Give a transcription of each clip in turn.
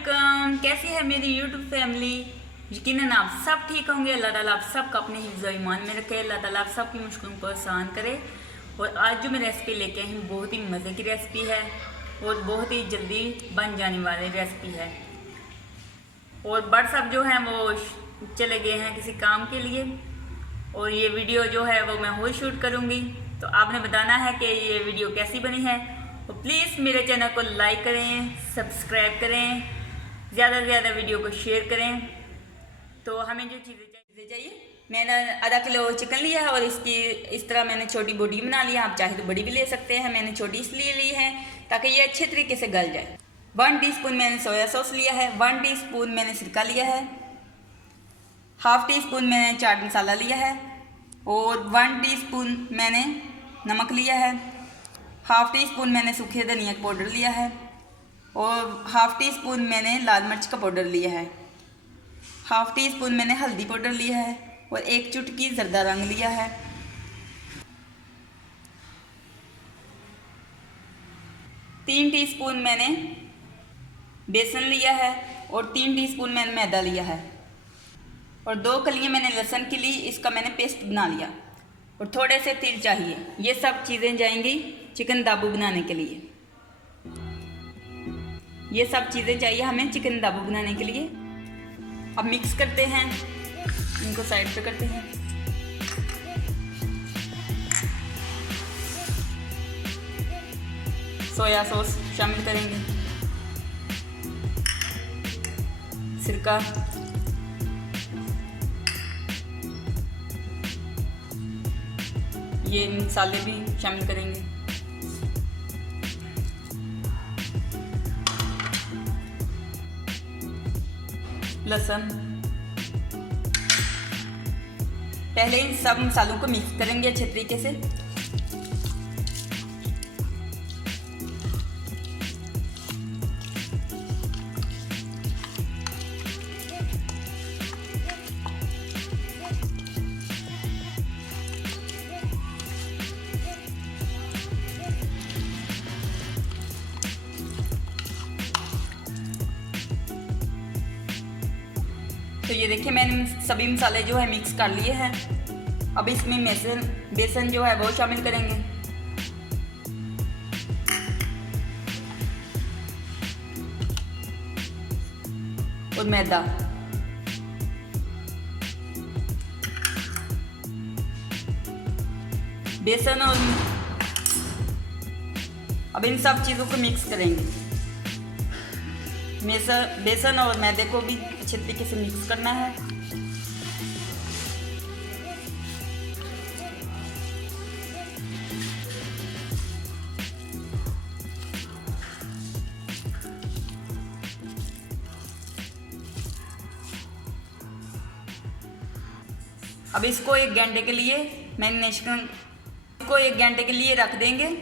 वालेकुम। कैसी है मेरी यूट्यूब फैमिली? यकीनन आप सब ठीक होंगे। अल्लाह ताला आप सबका अपने हिफ्ज़ ईमान में रखे। अल्लाह ताला आप सबकी मुश्किलों को आसान करे। और आज जो मैं रेसिपी लेके आई हूँ बहुत ही मज़े की रेसिपी है और बहुत ही जल्दी बन जाने वाली रेसिपी है। और बड़ सब जो हैं वो चले गए हैं किसी काम के लिए और ये वीडियो जो है वो मैं खुद शूट करूँगी। तो आपने बताना है कि ये वीडियो कैसी बनी है। तो प्लीज़ मेरे चैनल को लाइक करें, सब्सक्राइब करें, ज़्यादा से ज़्यादा वीडियो को शेयर करें। तो हमें जो चीज़ें चाहिए, मैंने आधा किलो चिकन लिया है और इसकी इस तरह मैंने छोटी बोटी बना लिया। आप चाहे तो बड़ी भी ले सकते हैं। मैंने छोटी इसलिए ली है ताकि ये अच्छे तरीके से गल जाए। 1 टीस्पून मैंने सोया सॉस लिया है, 1 टीस्पून मैंने सिरका लिया है, हाफ टी स्पून मैंने चाट मसाला लिया है और 1 टीस्पून मैंने नमक लिया है, हाफ टी स्पून मैंने सूखे धनिया का पाउडर लिया है और हाफ टी स्पून मैंने लाल मिर्च का पाउडर लिया है, हाफ टी स्पून मैंने हल्दी पाउडर लिया है और 1 चुटकी जर्दा रंग लिया है। तीन टीस्पून मैंने बेसन लिया है और 3 टीस्पून मैंने मैदा लिया है और 2 कलियां मैंने लहसुन की ली। इसका मैंने पेस्ट बना लिया और थोड़े से तिल चाहिए। ये सब चीज़ें जाएंगी चिकन दाबू बनाने के लिए। ये सब चीज़ें चाहिए हमें चिकन दाबू बनाने के लिए। अब मिक्स करते हैं, इनको साइड पे करते हैं। सोया सॉस शामिल करेंगे, सिरका, ये मसाले भी शामिल करेंगे, लहसुन। पहले इन सब मसालों को मिक्स करेंगे अच्छे तरीके से। तो ये देखिए मैंने सभी मसाले जो है मिक्स कर लिए हैं। अब इसमें बेसन जो है वो शामिल करेंगे और मैदा। बेसन और अब इन सब चीज़ों को मिक्स करेंगे। बेसन और मैदे को भी अच्छे तरीके से मिक्स करना है। अब इसको 1 घंटे के लिए मैरिनेशन को 1 घंटे के लिए रख देंगे।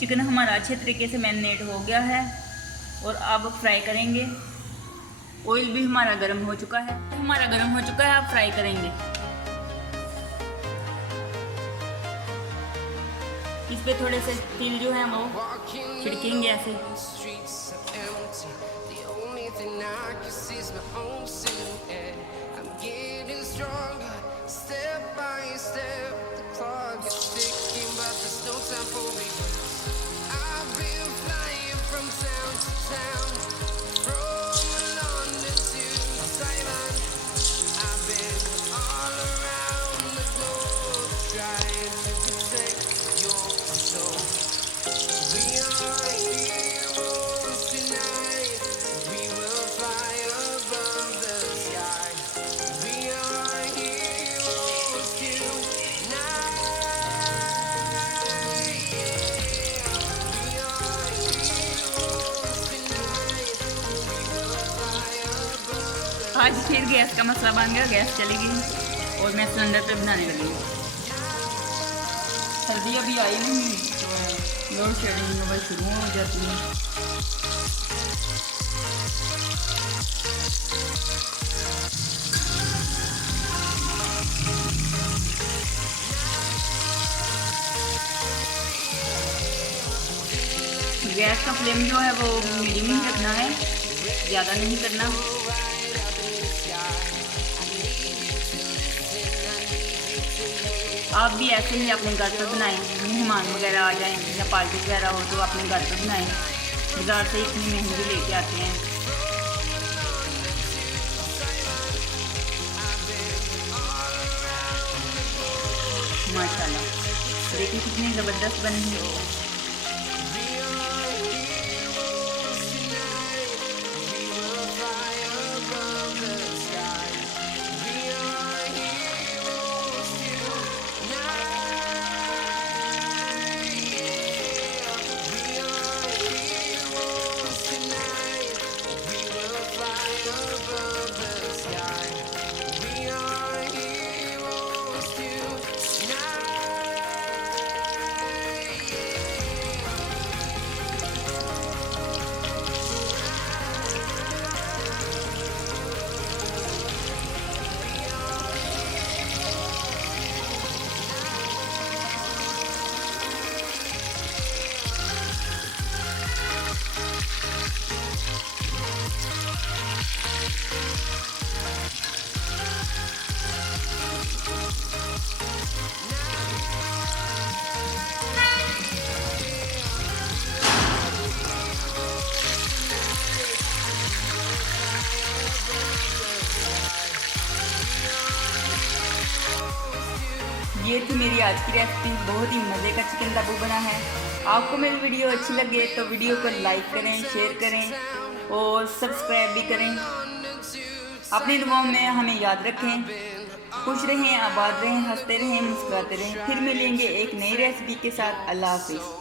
चिकन हमारा अच्छे तरीके से मैरिनेट हो गया है और अब फ्राई करेंगे। ऑयल भी हमारा गर्म हो चुका है, अब फ्राई करेंगे। इस पे थोड़े से तिल जो है वो छिड़केंगे ऐसे। आज फिर गैस का मसला बन गया, गैस चली गई और मैं सिलेंडर पे बनाने लगी। सर्दी अभी आई नहीं तो लोड शेडिंग मोबाइल शुरू हो जाती है। गैस का फ्लेम जो है वो मीडियम ही रखना है, ज़्यादा नहीं करना। आप भी ऐसे ही अपने घर पर बनाएं, मेहमान वगैरह आ जाएं या पार्टी वगैरह हो तो अपने घर पर बनाएं, बाज़ार से इतनी महंगी लेके आते हैं। माशाल्लाह देखिए कितनी ज़बरदस्त बनी है। ये थी मेरी आज की रेसिपी, बहुत ही मज़े का चिकन दाबू बना है। आपको मेरी वीडियो अच्छी लगे तो वीडियो को लाइक करें, शेयर करें और सब्सक्राइब भी करें। अपनी दुआओं में हमें याद रखें। खुश रहें, आबाद रहें, हंसते रहें, मुस्कुराते रहें। फिर मिलेंगे एक नई रेसिपी के साथ। अल्लाह हाफिज़।